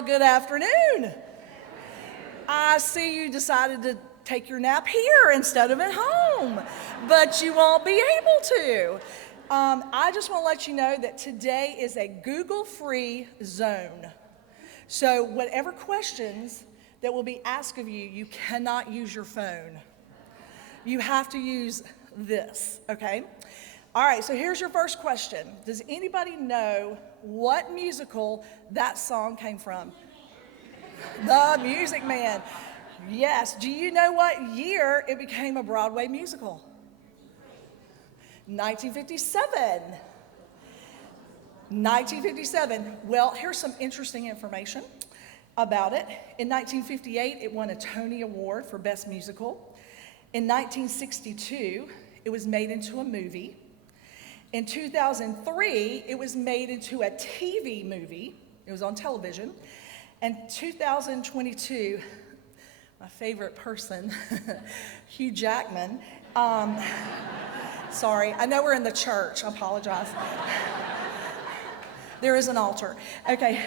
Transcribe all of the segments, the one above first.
Well, good afternoon. I see you decided to take your nap here instead of at home, but you won't be able to. I just want to let you know that today is a Google-free zone. So whatever questions that will be asked of you, you cannot use your phone. You have to use this, okay? All right, so here's your first question. Does anybody know what musical that song came from? The Music Man. Yes. Do you know what year it became a Broadway musical? 1957. 1957. Well, here's some interesting information about it. In 1958, it won a Tony Award for Best Musical. In 1962, it was made into a movie. In 2003, it was made into a TV movie. It was on television. And 2022, my favorite person, Hugh Jackman. Sorry, I know we're in the church. I apologize. There is an altar. Okay.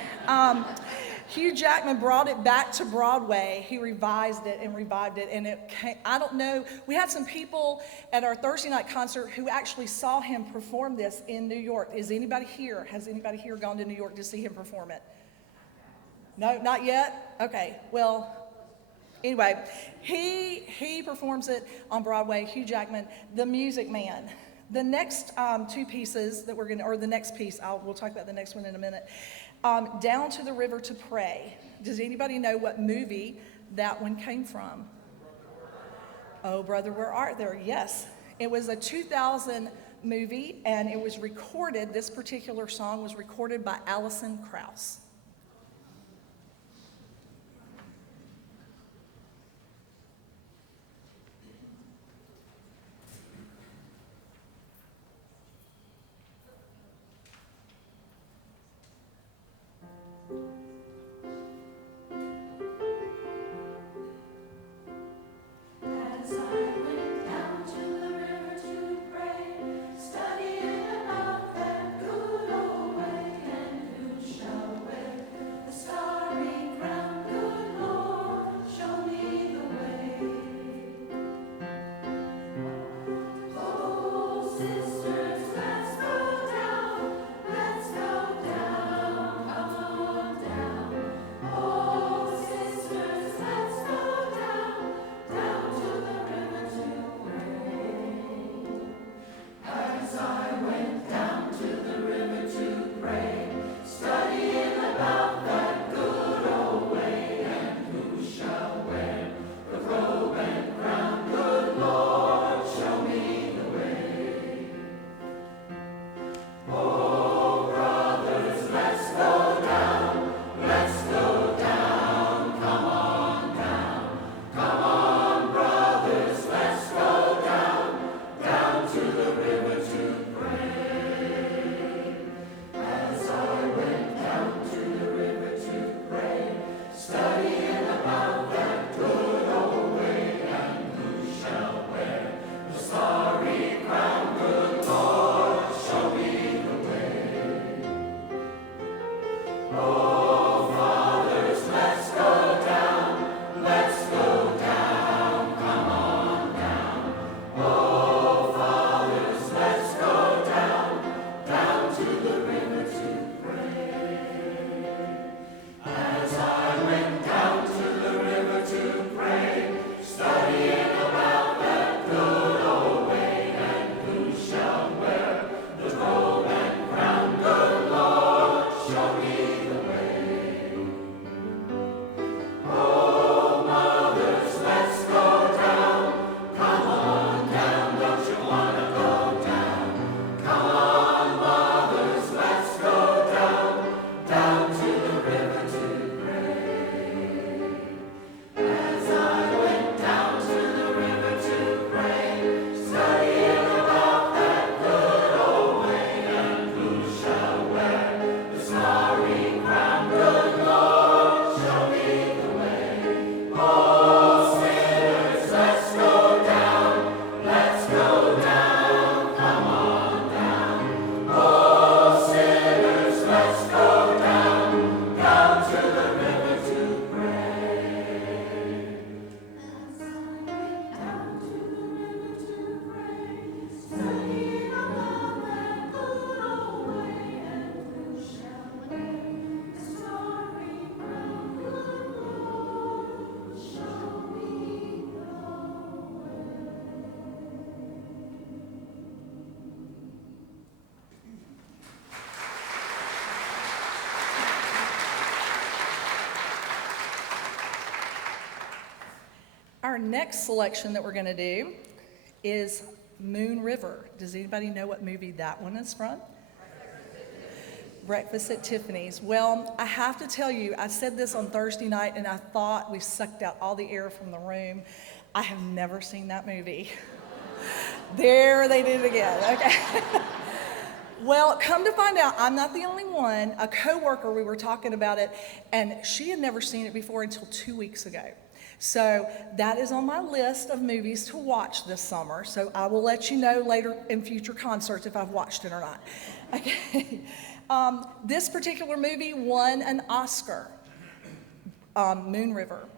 Hugh Jackman brought it back to Broadway. He revised it and revived it, and it came, I don't know, we had some people at our Thursday night concert who actually saw him perform this in New York. Is anybody here? Has anybody here gone to New York to see him perform it? No, not yet? Okay, well, anyway, he performs it on Broadway, Hugh Jackman, The Music Man. The next two pieces that we're gonna, or the next piece, we'll talk about the next one in a minute. Down to the River to Pray. Does anybody know what movie that one came from? Oh, Brother, Where Art Thou? Yes. It was a 2000 movie, and it was recorded, this particular song was recorded by Alison Krauss. Studying about that good old way, and who shall wear Our next selection that we're going to do is Moon River. Does anybody know what movie that one is from? Breakfast at Tiffany's. Well, I have to tell you, I said this on Thursday night and I thought we sucked out all the air from the room. I have never seen that movie. There they did it again. Okay. Well, come to find out, I'm not the only one. A coworker, we were talking about it, and she had never seen it before until 2 weeks ago. So that is on my list of movies to watch this summer. So I will let you know later in future concerts if I've watched it or not. Okay. This particular movie won an Oscar, Moon River.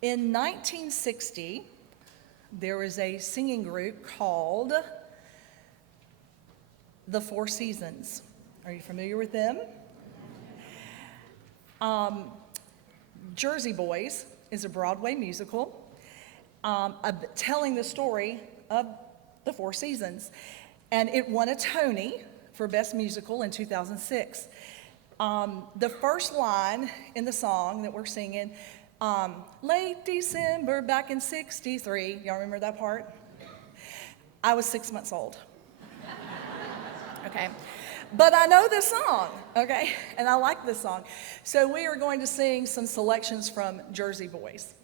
In 1960, there was a singing group called the Four Seasons. Are you familiar with them? Jersey Boys is a Broadway musical telling the story of the Four Seasons. And it won a Tony for Best Musical in 2006. The first line in the song that we're singing, late December back in 63, y'all remember that part? I was 6 months old. Okay. But I know this song, okay? And I like this song. So we are going to sing some selections from Jersey Boys.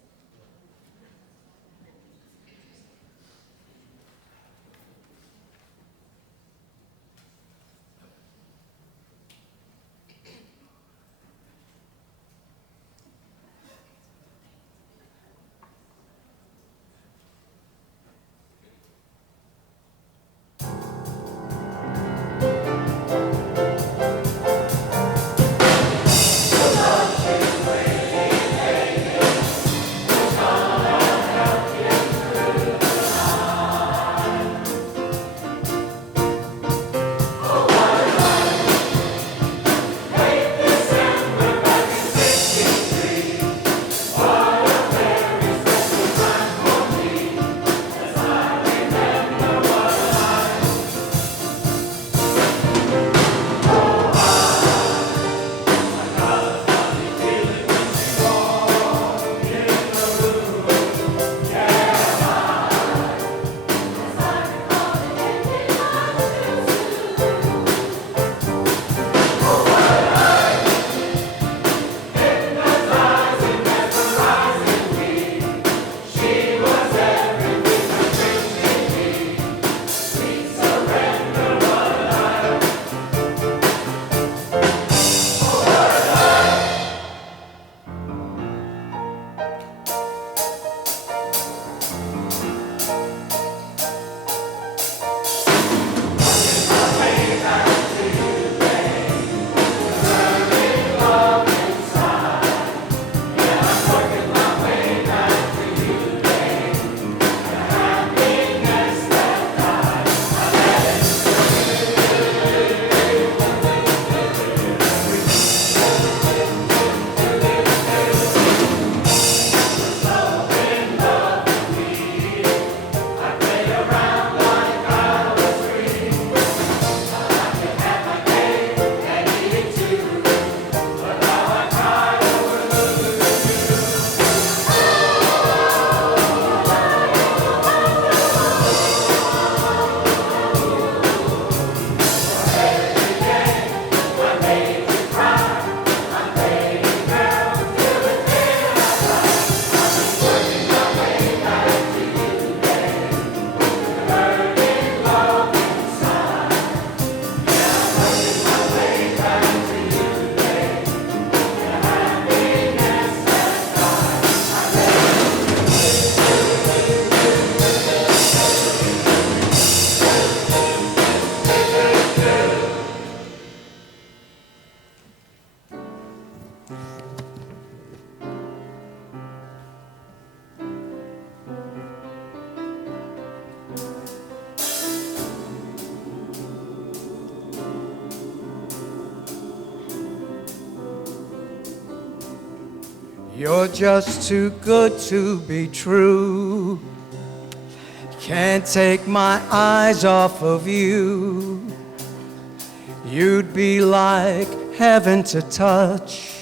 You're just too good to be true. Can't take my eyes off of you. You'd be like heaven to touch,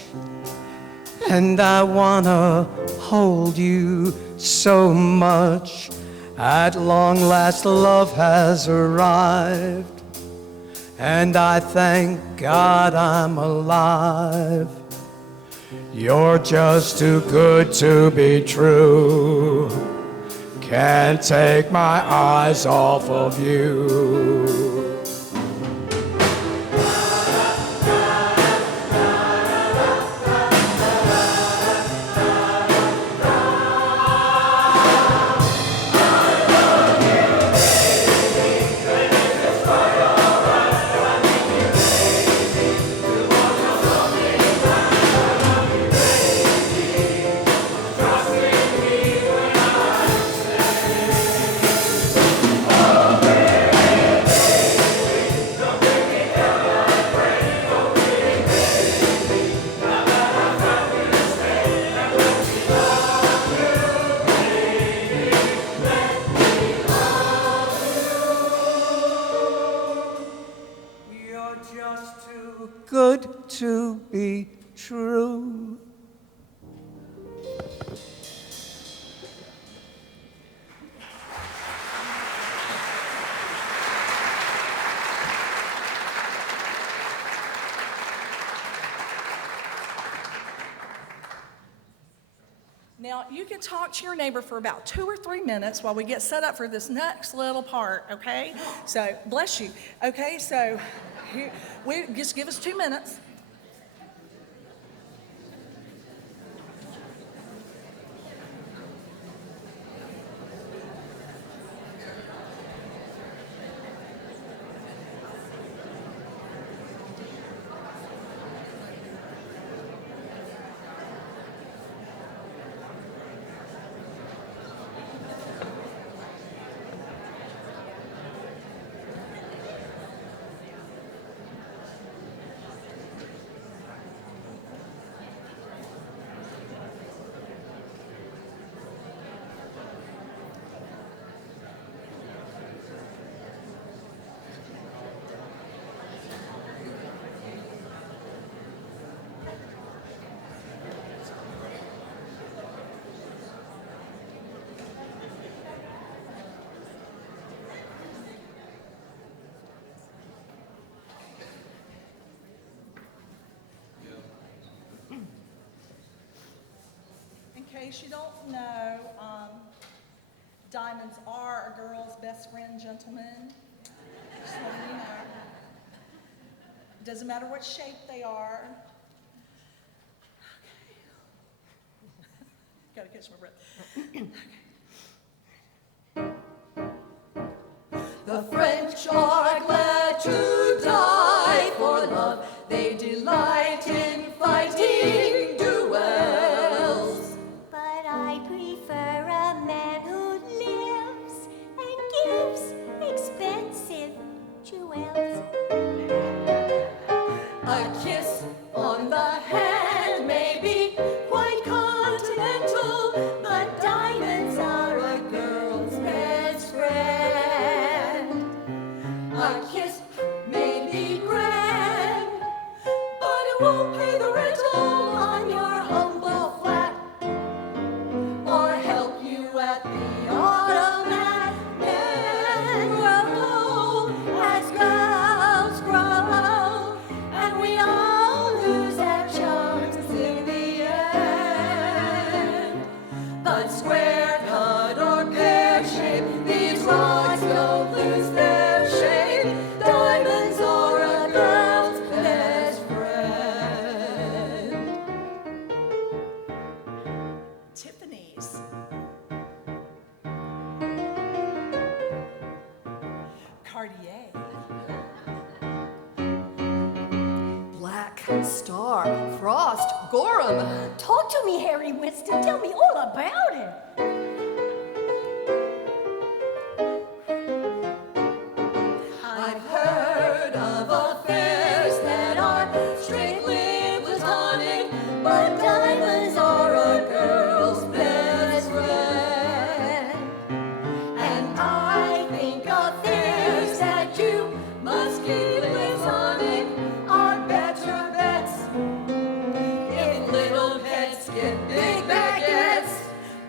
and I wanna hold you so much. At long last, love has arrived, and I thank God I'm alive. You're just too good to be true. Can't take my eyes off of you. to be true. Now, you can talk to your neighbor for about 2 or 3 minutes while we get set up for this next little part, okay? So, bless you. Okay, so just give us 2 minutes. In case you don't know, diamonds are a girl's best friend, gentlemen. Just letting you know. Doesn't matter what shape they are. Okay. Gotta catch my breath. The French are glad to die for love. They delight in fighting duels. But I prefer a man who lives and gives expensive jewels. A kiss on the hand may be quite continental, but diamonds are a girl's best friend. A kiss may be grand, but it won't pay the rental on your humble flat, or help you at the automat. Men grow as girls grow, and we all lose our charms in the end. But square cut or pear shape, these rocks don't lose their shape. Diamonds are a girl's best friend. Tiffany's. Cartier. Black Star, Frost, Gorham. Talk to me, Harry Winston. Tell me all about it. I've heard of affairs that are strictly platonic, but diamonds are a girl's best friend. And I think affairs that you must keep platonic are better bets. If little pets get big baguettes,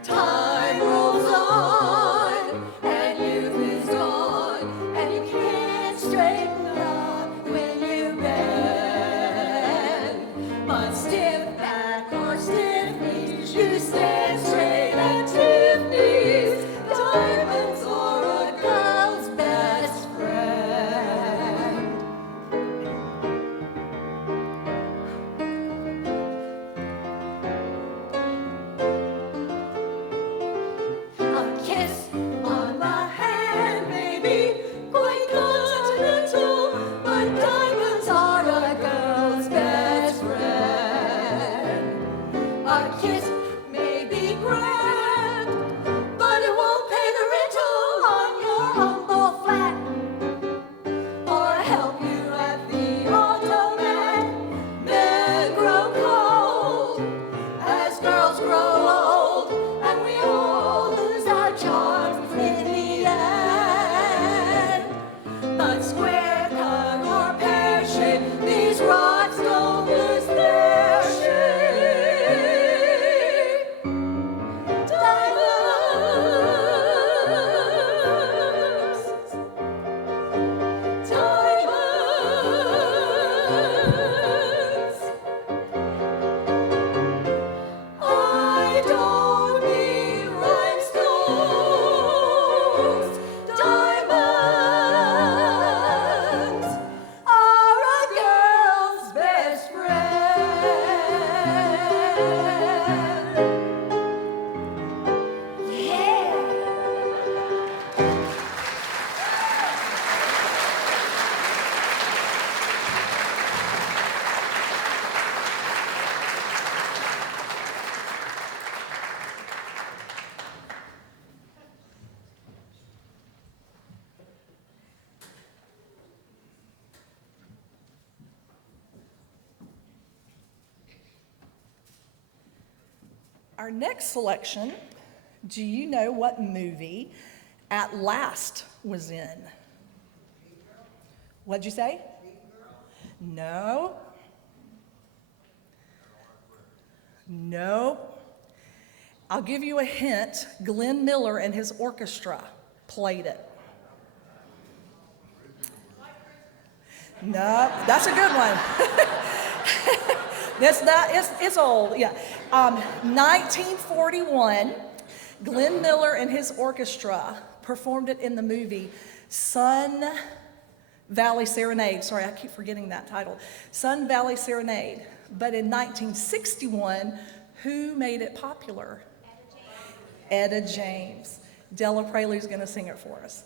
time rolls on, and youth is gone, and you can't straighten up when you bend. But stiff back or stiff knees, you stand straight at Tiffany's. Diamonds are a girl's best friend. A kiss on the hand may be quite continental, but diamonds are a girl's best friend. A kiss may Our next selection, do you know what movie At Last was in? What'd you say? No. No. I'll give you a hint. Glenn Miller and his orchestra played it. No, that's a good one. It's old, yeah. 1941, Glenn Miller and his orchestra performed it in the movie Sun Valley Serenade. Sorry, I keep forgetting that title. Sun Valley Serenade. But in 1961, who made it popular? Etta James. Della Prelude's going to sing it for us.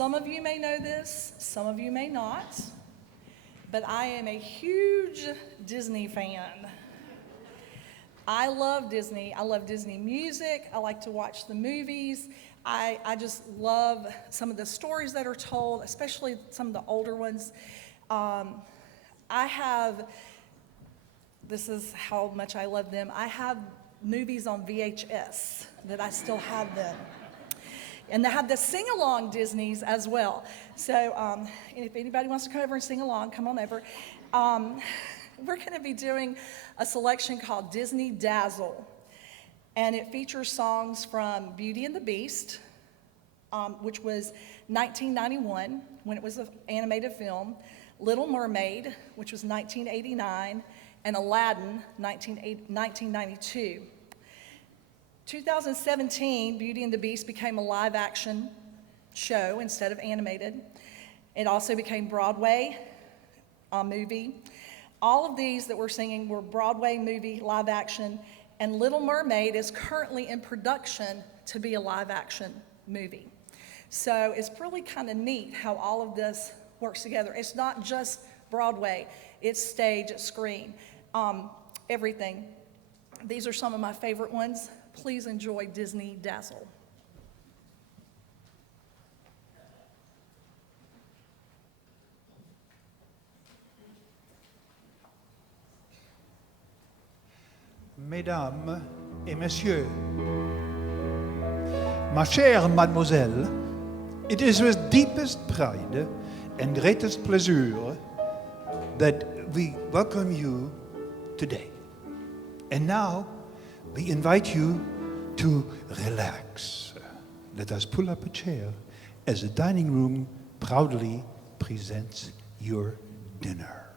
Some of you may know this, some of you may not, but I am a huge Disney fan. I love Disney. I love Disney music. I like to watch the movies. I just love some of the stories that are told, especially some of the older ones. This is how much I love them. I have movies on VHS that I still have them. And they have the sing-along Disneys as well. So if anybody wants to come over and sing along, come on over. We're going to be doing a selection called Disney Dazzle. And it features songs from Beauty and the Beast, which was 1991 when it was an animated film, Little Mermaid, which was 1989, and Aladdin, 1992. 2017, Beauty and the Beast became a live-action show instead of animated. It also became Broadway movie. All of these that we're singing were Broadway movie, live-action, and Little Mermaid is currently in production to be a live-action movie. So it's really kind of neat how all of this works together. It's not just Broadway, it's stage, it's screen, everything. These are some of my favorite ones. Please enjoy Disney Dazzle. Mesdames et messieurs, ma chère mademoiselle, it is with deepest pride and greatest pleasure that we welcome you today. And now we invite you to relax. Let us pull up a chair as the dining room proudly presents your dinner.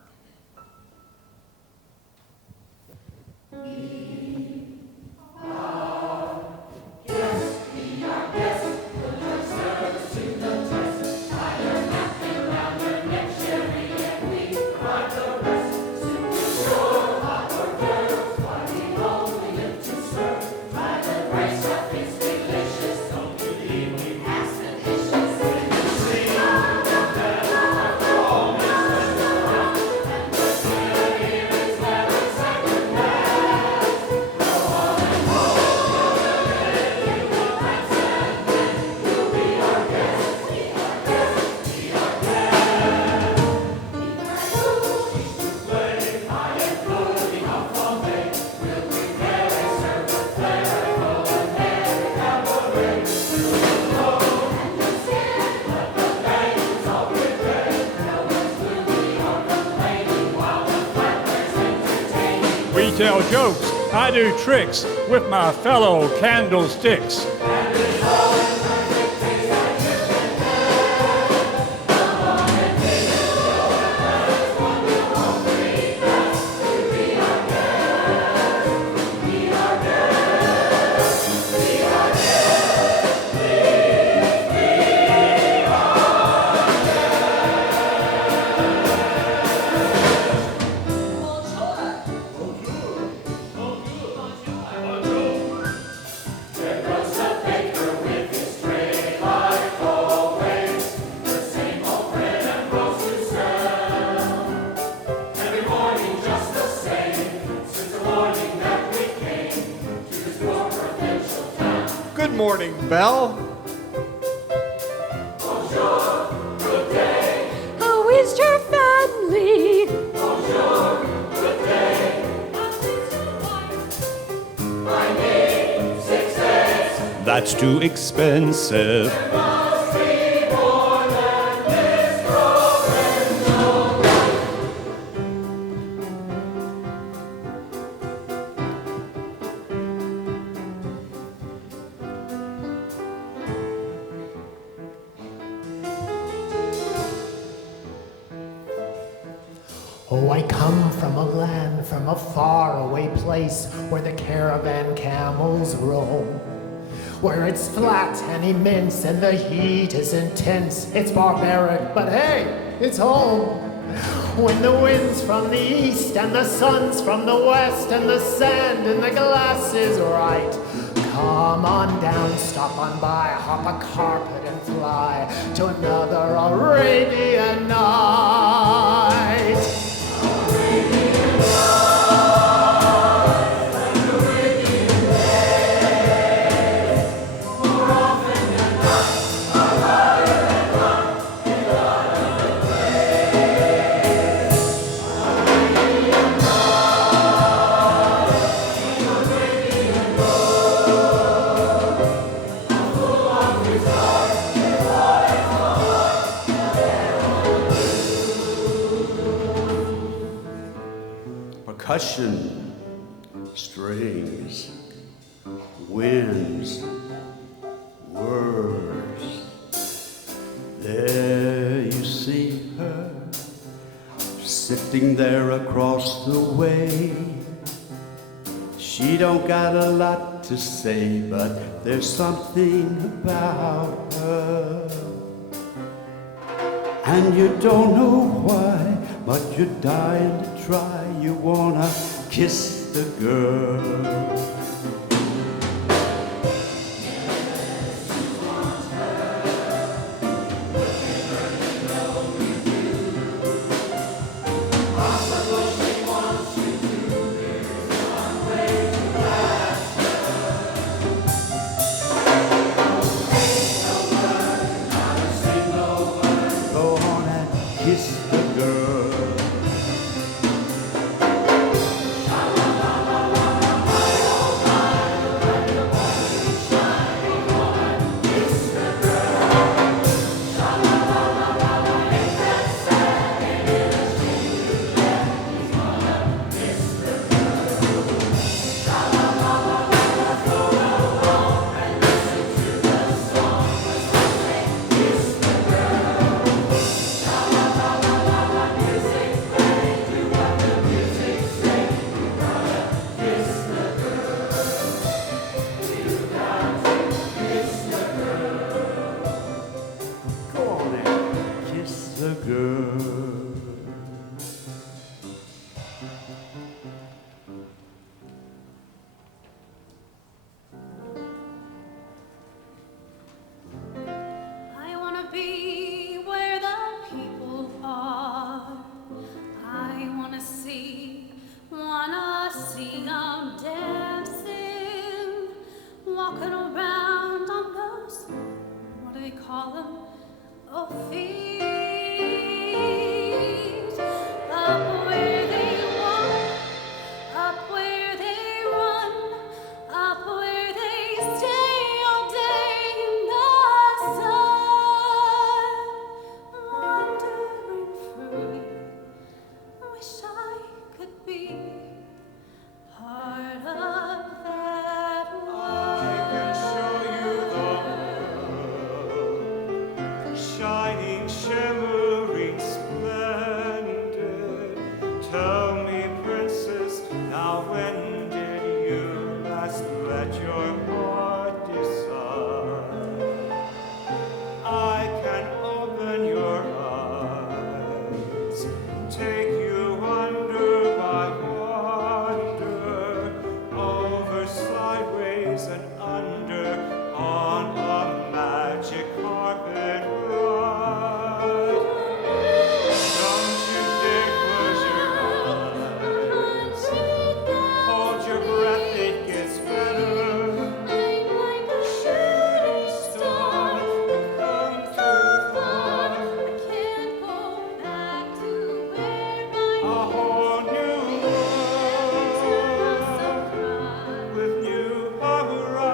We tell jokes, I do tricks with my fellow candlesticks. Good morning, Belle. How is your family? That's too expensive. Oh, I come from a land, from a faraway place where the caravan camels roam, where it's flat and immense and the heat is intense. It's barbaric, but hey, it's home. When the wind's from the east and the sun's from the west and the sand in the glass is right, come on down, stop on by, hop a carpet and fly to another Arabian night. Percussion, strings, winds, words. There you see her, sitting there across the way. She don't got a lot to say, but there's something about her. And you don't know why, but you're dying to try. You wanna kiss the girl. Go on and kiss the girl. Go on and kiss the girl. I wanna be where the people are. I wanna see them dancing, walking around on those, what do they call them? Oh, feet. Up where they walk, up where they run, up where they stay all day in the sun. Wandering free, wish I could be part of that world. I can show you the world, shining, shimmering, splendid. Tell me, princess, now when did you last let your heart decide? I can open your eyes, take you under by wonder, over, sideways, and under, on a magic carpet ride. Don't you dare close your eyes, hold your breath, it gets better. I'm like a shooting star that comes too far. I can't go back to where A my whole new years world were so bright. with new horizons.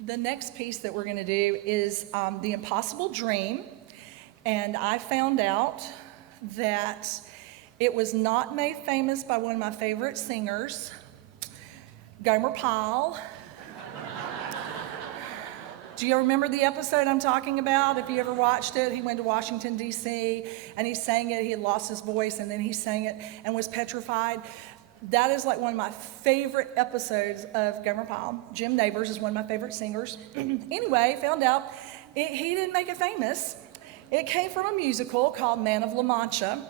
The next piece that we're going to do is The Impossible Dream. And I found out that it was not made famous by one of my favorite singers, Gomer Pyle. Do you remember the episode I'm talking about? If you ever watched it, he went to Washington, D.C., and he sang it. He had lost his voice, and then he sang it and was petrified. That is like one of my favorite episodes of Gomer Pyle. Jim Nabors is one of my favorite singers. Anyway, found out he didn't make it famous. It came from a musical called Man of La Mancha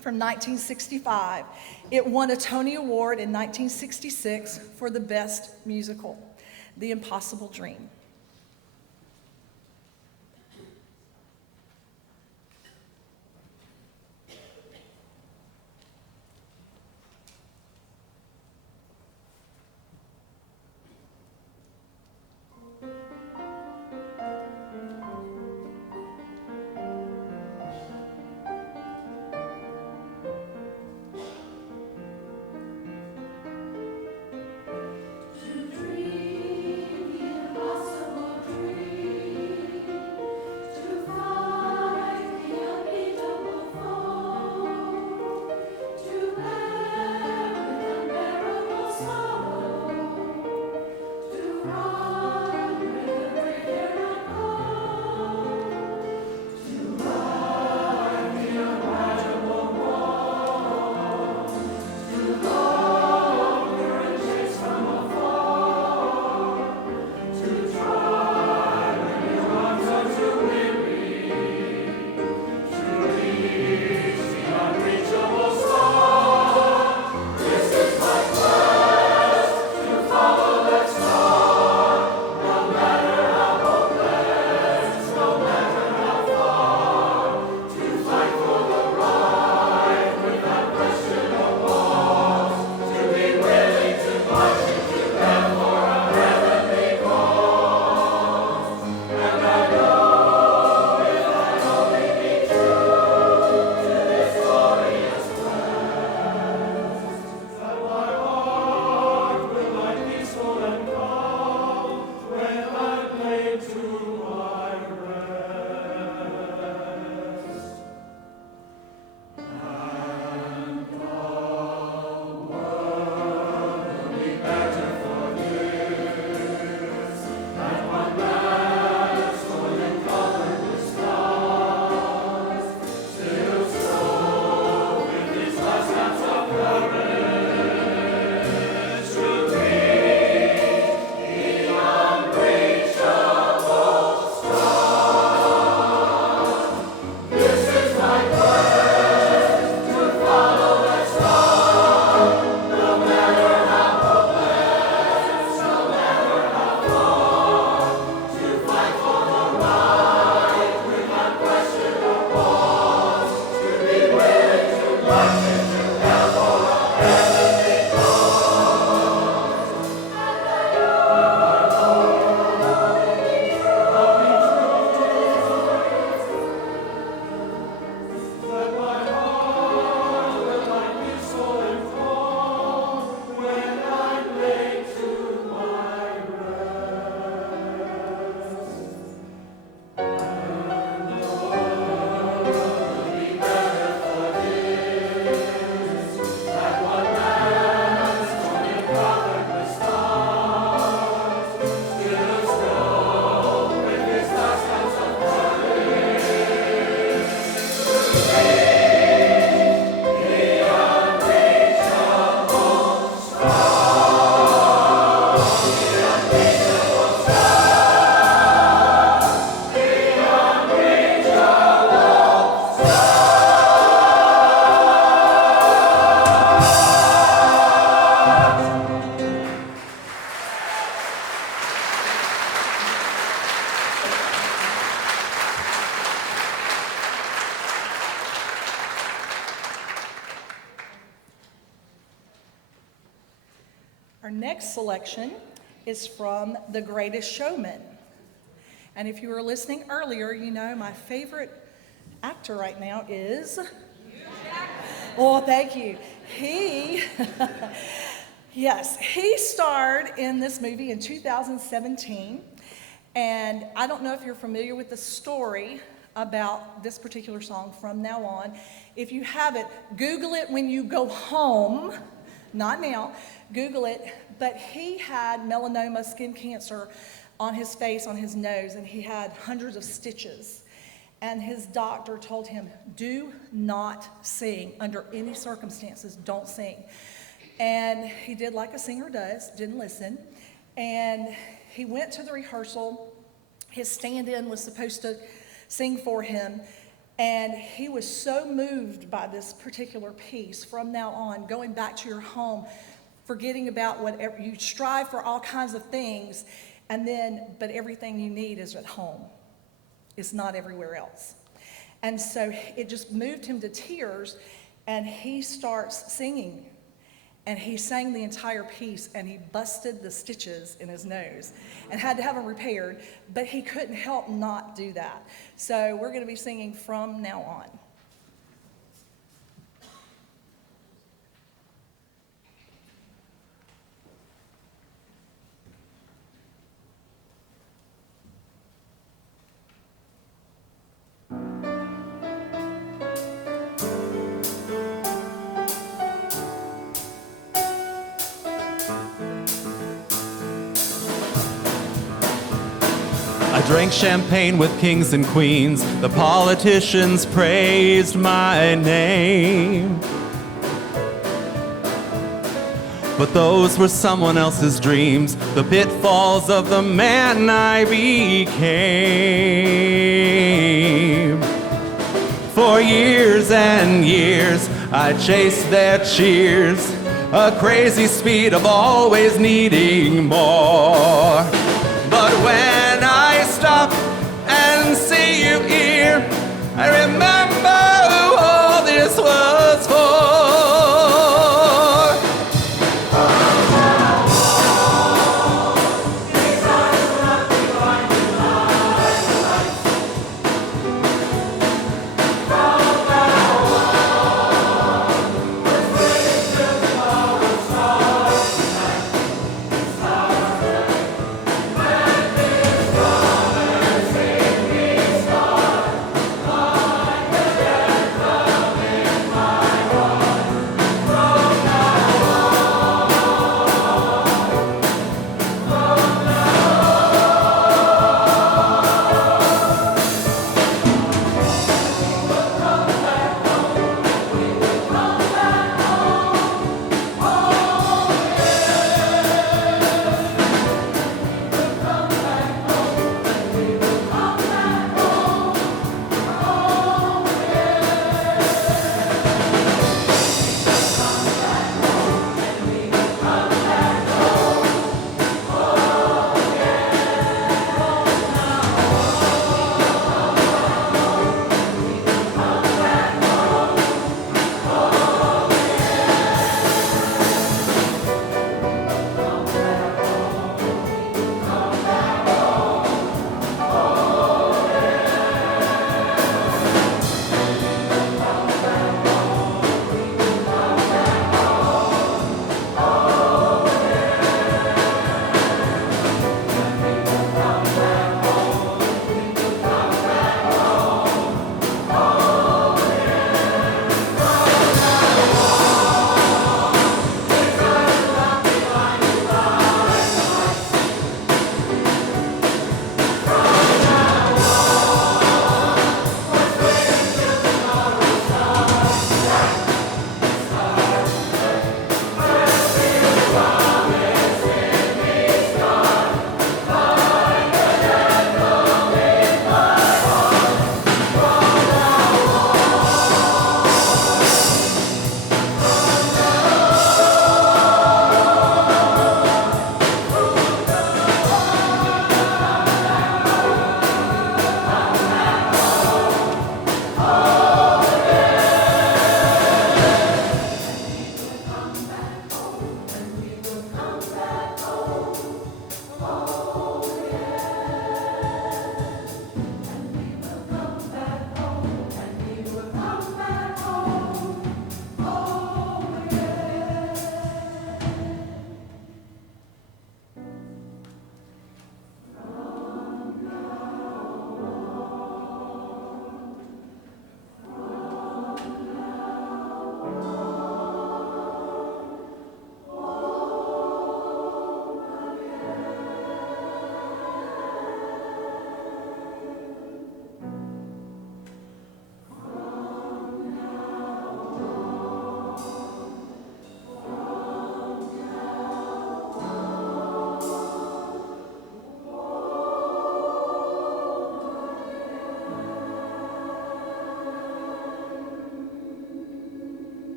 from 1965. It won a Tony Award in 1966 for the best musical, The Impossible Dream. Our next selection is from The Greatest Showman. And if you were listening earlier, you know my favorite actor right now is... Oh, thank you. Yes, he starred in this movie in 2017. And I don't know if you're familiar with the story about this particular song, From Now On. If you haven't, Google it when you go home, not now, Google it. But he had melanoma, skin cancer on his face, on his nose, and he had hundreds of stitches. And his doctor told him, do not sing under any circumstances, don't sing. And he did like a singer does, didn't listen. And he went to the rehearsal. His stand-in was supposed to sing for him. And he was so moved by this particular piece, From Now On, going back to your home, forgetting about whatever, you strive for all kinds of things, but everything you need is at home. It's not everywhere else. And so it just moved him to tears, and he starts singing. And he sang the entire piece, and he busted the stitches in his nose and had to have them repaired, but he couldn't help not do that. So we're going to be singing From Now On. I drank champagne with kings and queens. The politicians praised my name. But those were someone else's dreams, the pitfalls of the man I became. For years and years, I chased their cheers, a crazy speed of always needing more. But when I stop and see you here, I remember who all this was for.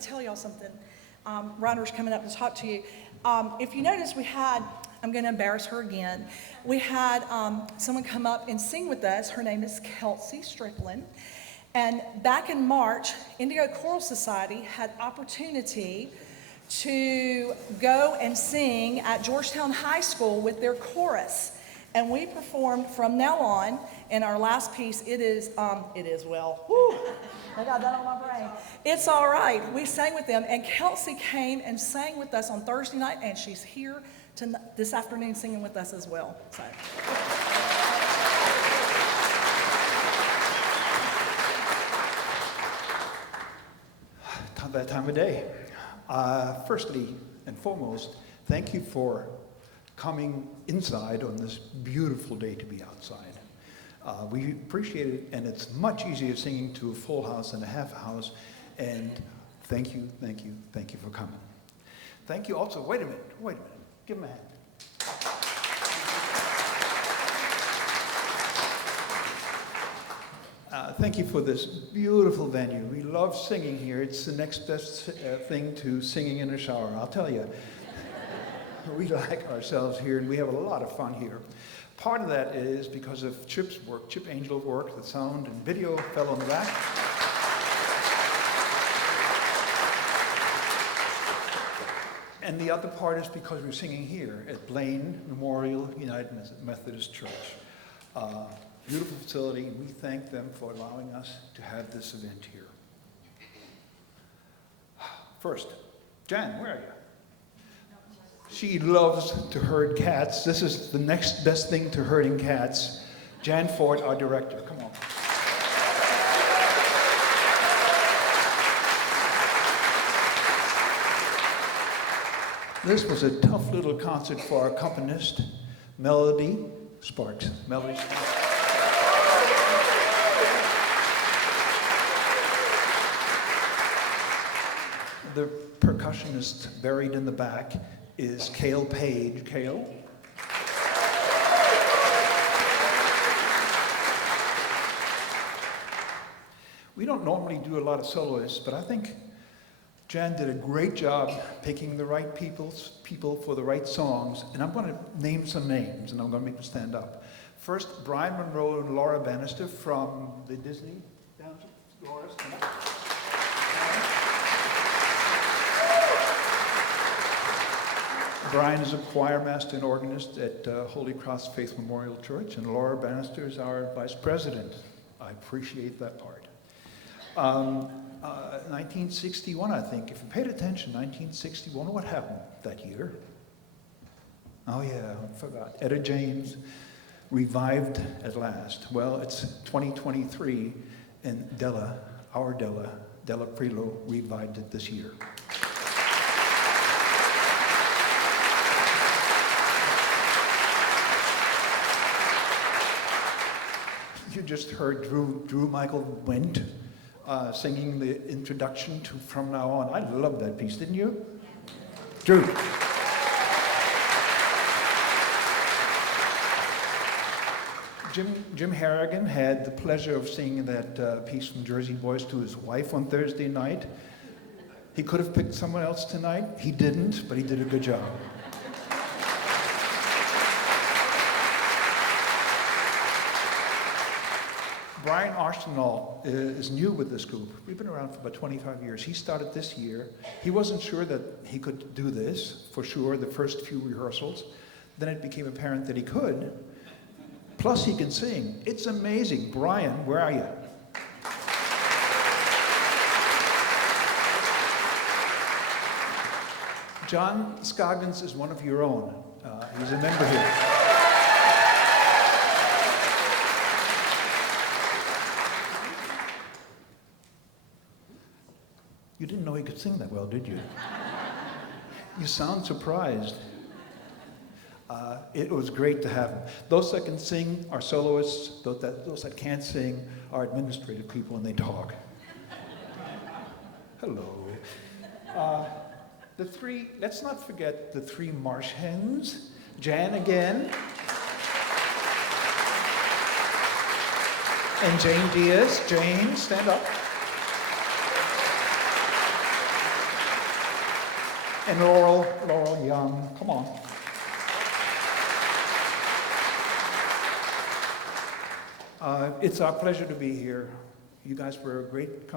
to tell y'all something. Ryder's coming up to talk to you. If you notice, we had, I'm going to embarrass her again. We had someone come up and sing with us. Her name is Kelsey Strickland. And back in March, Indigo Choral Society had opportunity to go and sing at Georgetown High School with their chorus. And we performed from now on, and our last piece, it is well. Whew, I got that on my brain. It's all right. We sang with them, and Kelsey came and sang with us on Thursday night, and she's here this afternoon singing with us as well. So. That time of day. Firstly and foremost, thank you for coming inside on this beautiful day to be outside. We appreciate it, and it's much easier singing to a full house than a half house, and thank you for coming. Thank you also, wait a minute, give him a hand. Thank you for this beautiful venue. We love singing here. It's the next best thing to singing in a shower, I'll tell you. We like ourselves here, and we have a lot of fun here. Part of that is because of Chip's work, Chip Angel's work, the sound and video fellow in the back. And the other part is because we're singing here at Blaine Memorial United Methodist Church. Beautiful facility, and we thank them for allowing us to have this event here. First, Jan, where are you? She loves to herd cats. This is the next best thing to herding cats. Jan Ford, our director. Come on. This was a tough little concert for our accompanist, Melody Sparks. Melody Sparks. The percussionist buried in the back is Cale Page. Cale? We don't normally do a lot of soloists, but I think Jan did a great job picking the right people for the right songs, and I'm going to name some names, and I'm going to make them stand up. First, Brian Monroe and Laura Bannister from the Disney. Laura, stand up. Brian is a choir master and organist at Holy Cross Faith Memorial Church, and Laura Bannister is our vice president. I appreciate that part. 1961, I think. If you paid attention, 1961, what happened that year? Oh yeah, I forgot. Etta James revived at last. Well, it's 2023, and Della Prelo, revived it this year. You just heard Drew Michael Wendt singing the introduction to From Now On. I love that piece, didn't you? Drew. Jim Harrigan had the pleasure of singing that piece from Jersey Boys to his wife on Thursday night. He could have picked someone else tonight. He didn't, but he did a good job. Brian Arsenal is new with this group. We've been around for about 25 years. He started this year. He wasn't sure that he could do this, for sure, the first few rehearsals. Then it became apparent that he could. Plus, he can sing. It's amazing. Brian, where are you? John Scoggins is one of your own. He's a member here. You didn't know he could sing that well, did you? You sound surprised. It was great to have him. Those that can sing are soloists. Those that can't sing are administrative people, and they talk. Hello. Let's not forget the three marsh hens. Jan again. And Jane Diaz. Jane, stand up. And Laurel Young, come on. It's our pleasure to be here. You guys were a great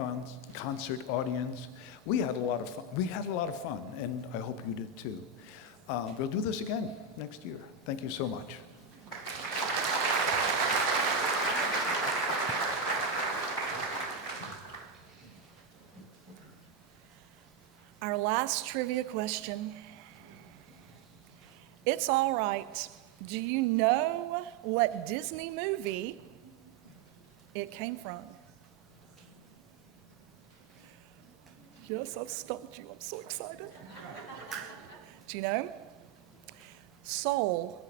concert audience. We had a lot of fun. And I hope you did too. We'll do this again next year. Thank you so much. Our last trivia question. It's all right. Do you know what Disney movie it came from? Yes, I've stumped you. I'm so excited. Do you know? Soul.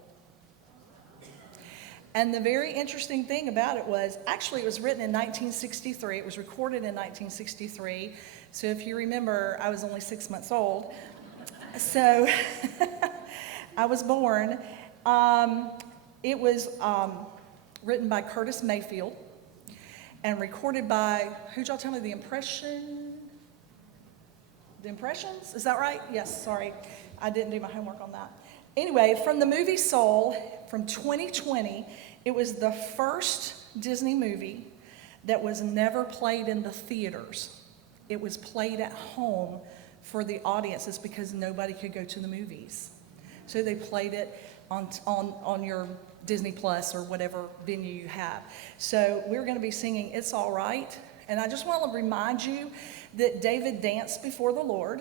And the very interesting thing about it was, actually it was written in 1963. It was recorded in 1963. So if you remember, I was only 6 months old. So I was born. It was written by Curtis Mayfield and recorded by, who'd y'all tell me, The Impressions? Is that right? Yes, sorry. I didn't do my homework on that. Anyway, from the movie Soul from 2020, it was the first Disney movie that was never played in the theaters. It was played at home for the audiences because nobody could go to the movies. So they played it on your Disney Plus or whatever venue you have. So we're going to be singing It's All Right. And I just want to remind you that David danced before the Lord,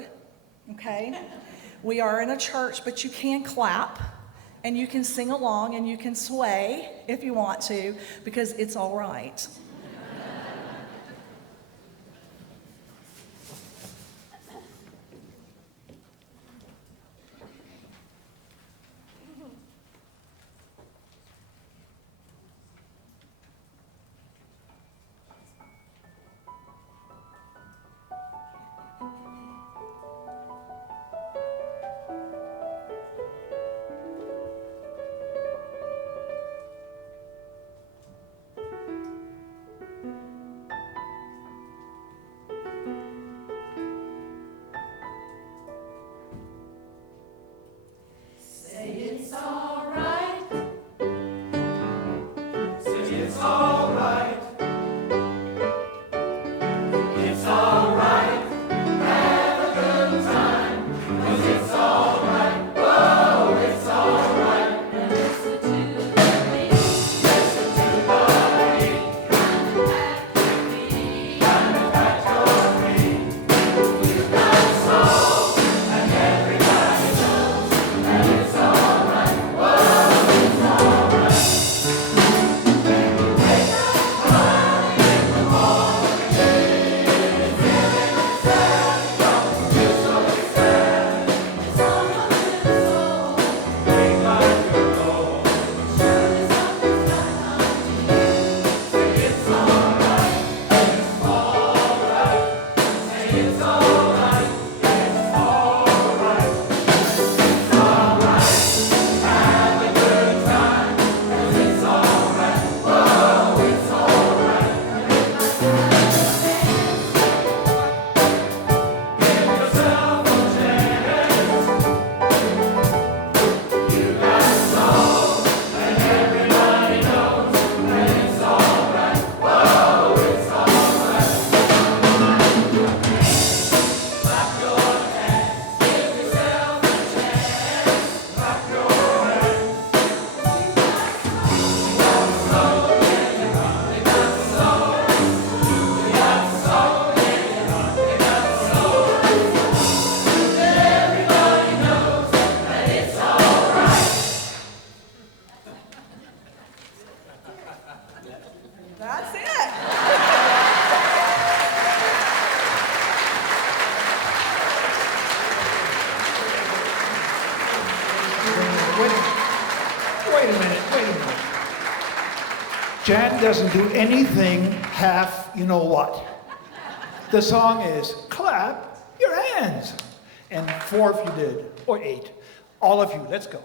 okay? We are in a church, but you can clap, and you can sing along, and you can sway if you want to, because it's all right. That's it. Wait a minute. Jan doesn't do anything half, you know what. The song is clap your hands. And 4 of you did, or 8. All of you, let's go.